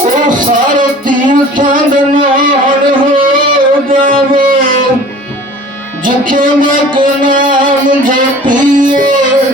ਉਹ ਸਾਰੇ ਤੀਰਥਾਂ ਦੇ ਨਾਲ ਹੋ ਜਾਵੇ ਜਿੱਥੇ ਮੈਂ ਕੋ ਨਾਮ ਜਪੀਏ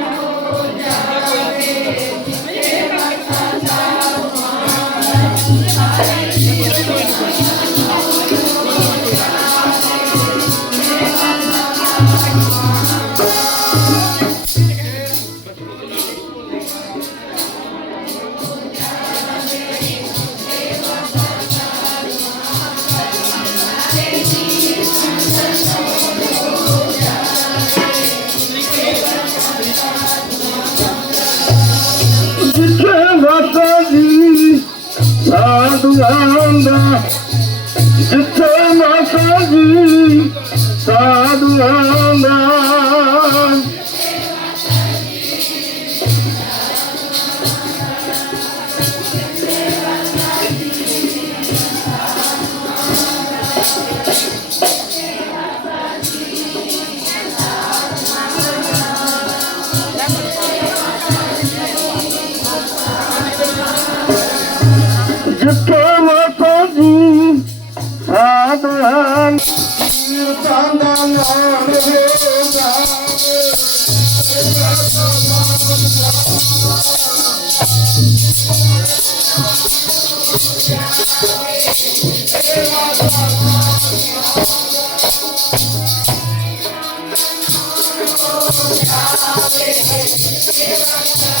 anda de nossa vida Sado anda. Just Hare Hare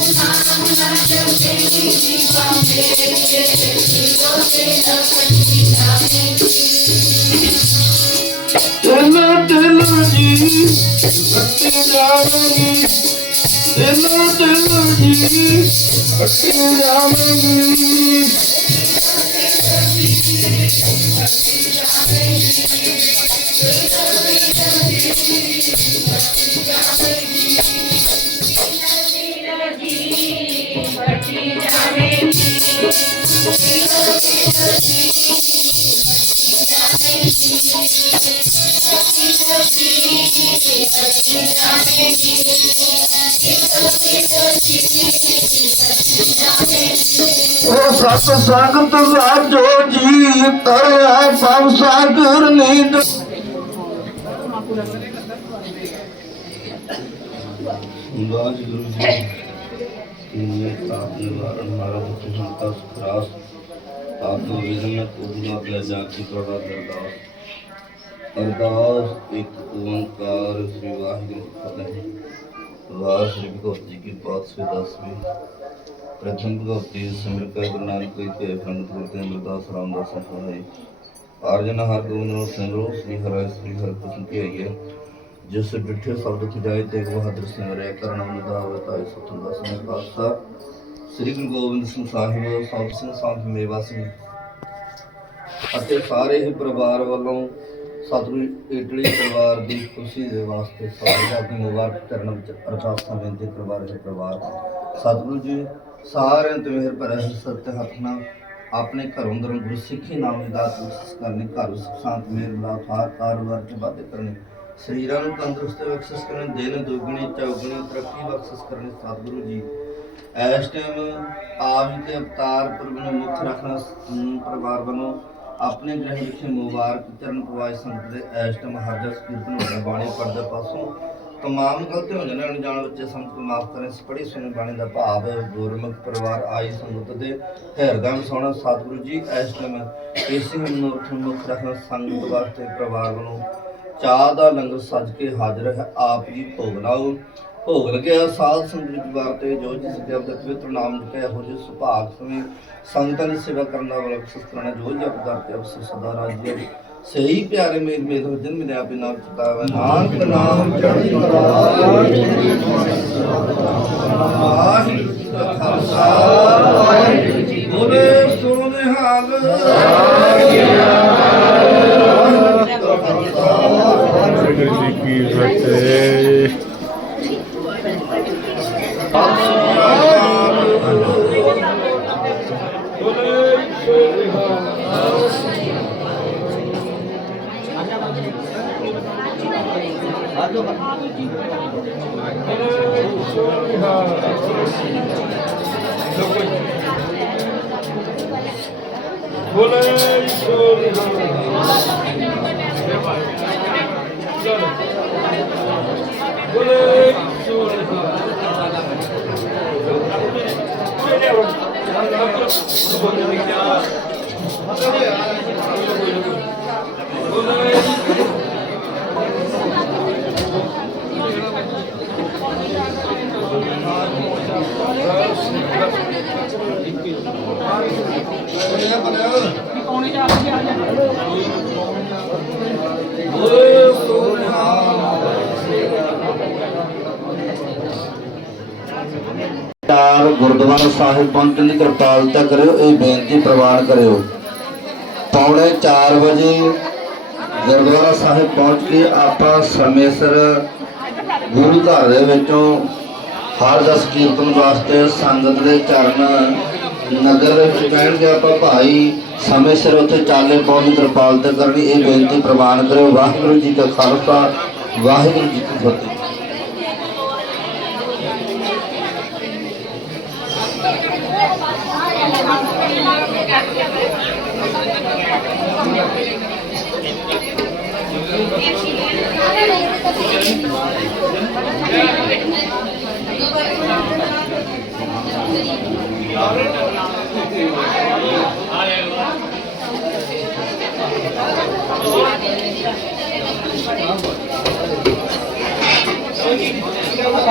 I'm ਸਤ ਸੰਗਤ ਰਾਜੋ ਜੀ ਤਰਿਆ ਸਭ ਸਾਗਰ ਨੀਂਦ ਵਾਹਿਗੁਰੂ ਜੀ ਨੇ ਤਾਪ ਨਿਵਾਰਨ ਮਾਰਾ ਦੁਖ ਸੰਤਾ ਸੁਖਰਾਸ ਆਪ ਤੋਂ ਵਿਦਨ ਕੋਦਨਾ ਪਿਆ ਜਾ ਕੀ ਤੁਹਾਡਾ ਦਰਦਾਸ ਅਰਦਾਸ ਇੱਕ ਓੰਕਾਰ ਸ੍ਰੀ ਵਾਹਿਗੁਰੂ ਫਤਿਹ ਵਾਹਿ ਸ੍ਰੀ ਗੁਰੂ ਜੀ ਕੀ ਬਾਤ ਸੇ ਦਸਵੀਂ ਪ੍ਰਥਮ ਭਗਵਤੀ ਸਿਮਰ ਕੈ ਗੁਰੂ ਨਾਨਕ ਜੀ ਕੇ ਪੰਡਤ ਗੁਰੂ ਤੇ ਅਮਰਦਾਸ ਰਾਮਦਾਸ ਸਹਾਈ ਆਰਜਨ ਹਰ ਗੋਬਿੰਦ ਨੂੰ ਸਿਮਰੋ ਸ੍ਰੀ ਹਰਿ ਸ੍ਰੀ ਹਰਿ ਕ੍ਰਿਸ਼ਨ ਕੀ ਜਿਸ ਡਿਠੇ ਸ਼ਬਦ ਖਿਜਾਏ ਤੇ ਬਹਾਦਰ ਸਿੰਘ ਰੇ ਕਰਨ ਅਮਦਾ ਅਵਤਾਰ ਸਤਨ ਸਿੰਘ ਖਾਲਸਾ। ਸ੍ਰੀ ਗੁਰੂ ਗੋਬਿੰਦ ਸਿੰਘ ਸਾਹਿਬ ਸਾਹਿਬ ਸਿੰਘ ਸਾਹਿਬ ਮੇਵਾ ਸਿੰਘ ਅਤੇ ਸਾਰੇ ਹੀ ਪਰਿਵਾਰ ਵੱਲੋਂ ਸਤਿਗੁਰੂ ਇਟਲੀ ਪਰਿਵਾਰ ਦੀ ਖੁਸ਼ੀ ਦੇ ਵਾਸਤੇ ਸਾਰੇ ਦੀ ਮੁਬਾਰਕ ਕਰਨ ਵਿੱਚ ਅਰਦਾਸਾਂ ਬੇਨਤੀ ਕਰਵਾ ਰਹੇ ਪਰਿਵਾਰ ਸਤਿਗੁਰੂ ਜੀ, ਸਾਰਿਆਂ ਤੇ ਮਿਹਰ ਭਰੇ ਸਤਿ ਹੱਥ ਨਾਲ ਆਪਣੇ ਘਰੋਂ ਅੰਦਰੋਂ ਗੁਰੂ ਨਾਮ ਦੀ ਦਾਤ ਬਖਸ਼ਿਸ਼ ਕਰਨੀ, ਘਰ ਸੁਖ ਸ਼ਾਂਤ ਮੇਰ ਦਾ ਥਾਰ ਕਾਰੋਬਾਰ ਚ ਵਾਧੇ ਕਰਨੇ ਸਰੀਰਾਂ ਨੂੰ ਤੰਦਰੁਸਤ ਬਖਸ਼ਿਸ਼ ਕਰਨ ਦਿਨ ਦੁਗਣੀ, ਚੌਗਣੀ, ਤਰੱਕੀ ਬਖਸ਼ਿਸ਼ ਕਰਨੀ ਸਤਿਗੁਰੂ ਜੀ। ਇਸ ਟਾਈਮ ਆਪ ਜੀ ਦੇ ਅਵਤਾਰ ਪੁਰਬ ਨੂੰ ਮੁੱਖ ਰੱਖਣਾ ਪਰਿਵਾਰ ਵੱਲੋਂ ਆਪਣੇ ਗ੍ਰਹਿ ਵਿਖੇ ਮੁਬਾਰਕ ਚਰਨ ਪਵਾਏ ਸੰਗਤ ਦੇ ਇਸ ਟਾਈਮ ਹਰਜਸ ਕੀਰਤਨ ਹੋ ਬਾਣੀ ਪੜਦੇ ਪਾਸੋਂ ਤਮਾਮ ਗਲਤੀ ਹੋ ਜਾਣ ਅਣਜਾਣ ਬੱਚੇ ਸੰਗਤ ਨੂੰ ਮਾਫ ਕਰੇ ਪੜੀ ਸੁਣੀ ਬਾਣੀ ਦਾ ਭਾਵ ਗੁਰਮੁਖ ਪਰਿਵਾਰ ਆਈ ਸੰਗਤ ਦੇ ਹਿਰਦਾ ਵਿੱਚ ਸੋਹਣਾ ਸਤਿਗੁਰੂ ਜੀ, ਇਸ ਟਾਈਮ ਇਸੇ ਨੂੰ ਮੁੱਖ ਰੱਖਣਾ ਸੰਗਤ ਵਾਸਤੇ ਪਰਿਵਾਰ ਵੱਲੋਂ ਚਾਹ ਦਾ ਲੰਗਰ ਸੱਜ ਕੇ ਹਾਜ਼ਰ ਹੈ, ਆਪ ਜੀ ਭੋਗ ਲਾਓ। ਭੋਗ ਲੱਗਿਆ ਸਾਧ ਸੰਗਤ ਵਿੱਚ ਵਾਰਤੇ ਜੋ ਜਿਸ ਜਪ ਦੇ ਪਵਿੱਤਰ ਨਾਮ ਲਿਖਿਆ ਹੋ ਜਿਸ ਸੁਭਾਗ ਸਮੇਂ ਸੰਗਤਾਂ ਦੀ ਸੇਵਾ ਕਰਨ ਦਾ ਬਲ ਅਕਸਰ ਕਰਨਾ ਜੋ ਜਪ ਕਰਦੇ ਅਵਸ ਸਦਾ ਰਾਜ්‍ය ਸਹੀ ਪਿਆਰੇ ਮੇਰ ਮੇਰ ਹੋ ਜਨ ਮਿਲਿਆ ਬਿਨਾ ਚਿਤਾਵੇ। ਨਾਨਕ ਨਾਮ ਚੜ੍ਹਦੀ ਕਲਾ ਵਾਹਿਗੁਰੂ ਜੀ ਕਾ ਖਾਲਸਾ। ਵਾਹਿਗੁਰੂ ਜੀ ਕੀ ਫਤਿਹ। ਸੋਨੇ ਹਾਲ happy birthday Boleh, boleh. Waheguru ji ਕੀ ਫਤਿਹ ਚਾਰ ਗੁਰਦੁਆਰਾ ਸਾਹਿਬ ਪਹੁੰਚਣ ਦੀ ਕਿਰਪਾਲਤਾ ਕਰਿਓ, ਇਹ ਬੇਨਤੀ ਪ੍ਰਵਾਨ ਕਰਿਓ। ਪੌਣੇ 4 ਵਜੇ ਗੁਰਦੁਆਰਾ ਸਾਹਿਬ ਪਹੁੰਚ ਕੇ ਆਪਾਂ ਸਮੇਂ ਸਿਰ ਗੁਰੂ ਘਰ ਦੇ ਵਿੱਚੋਂ ਹਰ ਦਸ ਕੀਰਤਨ ਵਾਸਤੇ ਸੰਗਤ ਦੇ ਚਰਨ ਨਗਰ ਵਿੱਚ ਕਹਿਣਗੇ ਆਪਾਂ, ਭਾਈ ਸਮੇਂ ਸਿਰ ਉੱਥੇ ਚਾਲੇ ਪਾਉਣ ਦੀ ਕਿਰਪਾਲਤਾ ਕਰਨੀ, ਇਹ ਬੇਨਤੀ ਪ੍ਰਵਾਨ ਕਰਿਓ। ਵਾਹਿਗੁਰੂ ਜੀ ਕਾ ਖਾਲਸਾ, ਵਾਹਿਗੁਰੂ ਜੀ ਕੀ ਫਤਿਹ।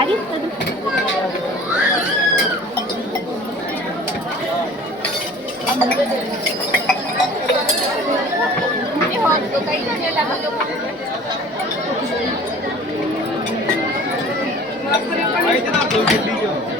hari Ay, tinatawag.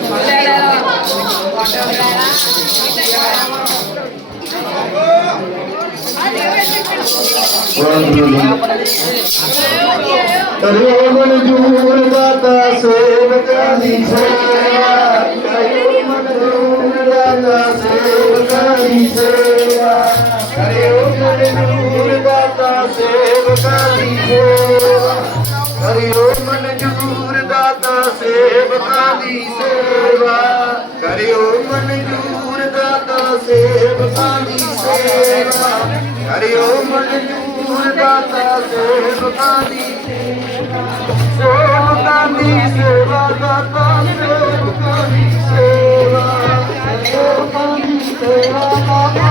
ਕਰਿਓ ਮਨਜੂਰ ਦਾਤਾ ਸੇਵਕਾਂ ਦੀ ਸੇਵਾ ਕਰਿਓ ਮਨਜੂਰ ਦਾਤਾ ਸੇਵਕਾਂ ਦੀ ਸੇਵਾ ਕਰਿਓ ਮਨਜੂਰ ਦਾਤਾ ਸੇਵਕਾਂ ਦੀ ਸੇਵਾ ਕਰਿਓ ਮਨਜੂਰ ਦਾਤਾ ਸੇਵਕਾਂ ਦੀ ਸੇਵਾ ਕਰਿਓ ਮਨਜੂਰ ਦਾਤਾ ਸੇਵਕਾਂ ਦੀ ਸੇਵਾ। ਕਰਿਓ ਮਨਜੂਰ ਦਾਤਾ ਸੇਵਕਾਂ ਦੀ ਸੇਵਕਾਂ ਦੀ ਸੇਵਾ, ਦਾਤਾ ਸੇਵਕਾਂ ਦੀ ਸੇਵਾ। ਸੇਵਕਾਂ ਦੀ ਸੇਵਾ ਬਾਬਾ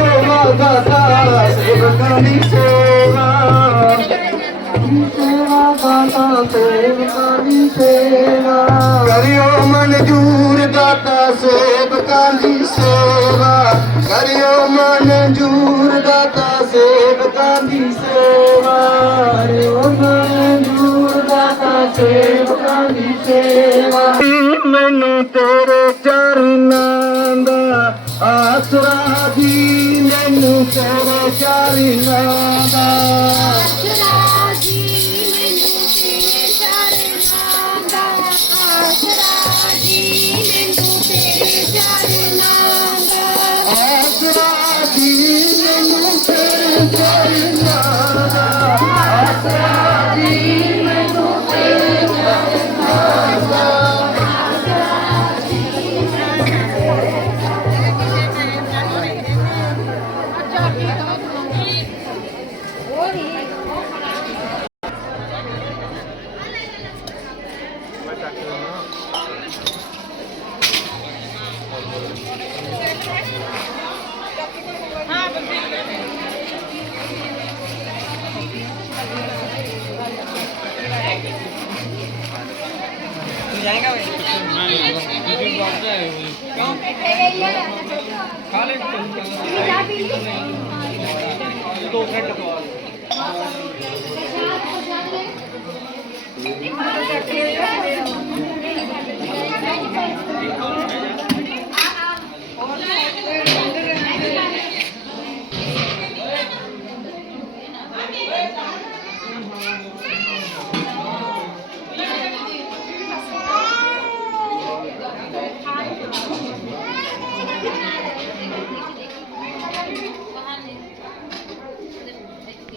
ਦਾਤਾ ਸੇਵਕਾਂ ਸੇਵਾ ਕਰਿਓ ਮਨਜੂਰ ਦਾਤਾ ਸੇਵਕਾਂ ਦੀ ਸੇਵਾ। ਕਰਿਓ ਮਨਜੂਰ ਦਾਤਾ ਸੇਵਕਾਂ ਦੀ ਸੇਵਾ। ਕਰਿਓ ਮਨਜੂਰ ਦਾਤਾ ਸੇਵਕਾਂ ਦੀ ਸੇਵਾ। ਮੈਨੂੰ ਤੇਰੇ ਚਰਨਾਂ ਦਾ ਆਸਰਾ ਦੀ, ਮੈਨੂੰ ਤੇਰੇ ਚਰਨਾਂ ਦਾ ਦੋ